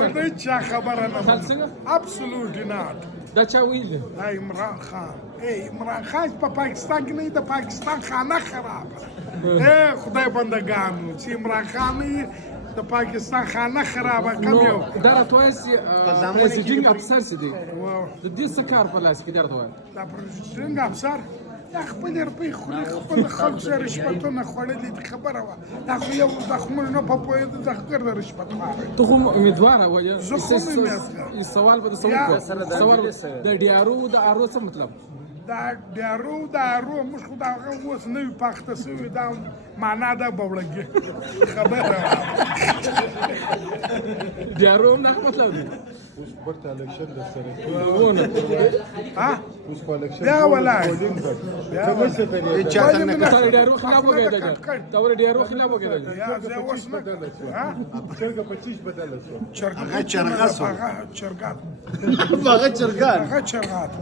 مده چا خبره نه خال څنګه؟ ابسولوټلی ناٹ دا چا ویل دي؟ دا عمران خان عمران خان په پاکستان کې نه د پاکستان خانه خراب خدای بندگانو چې عمران خان نه د پاکستان خانه خرابه کم یو دا راته وایي چې پرزیدنټ افسر چې دی د دې څه کار په لاس کې دی راته وایي دا پرزیدنټ افسر دا خپل روپۍ خوري خپل خلک سره رشوتونه خوړلي دي خبره وه دا خو یو دا خو موږ نه په پوهېدو دا ګرده رشوتوار ته خو امیدواره وایې زه خو امیدواره سوال به درته وکړم سوال د ډیارو د ارو څه مطلب دا ډیارو د ارو موږ خو دا هغه اوس نوي پاخته سوي دا معنا ده بوړګي خبره ډیارو نه مطلب دی اوس ورته الکشن د سره ونه ها اوس په الکشن بیا ولا بیا څه کوي تا ډیارو خلاف وګړي دا تا ور ډیارو خلاف وګړي یا زه اوس نه ها چرګ 25 بدل شو هغه چرګات هغه چرګان هغه چرګات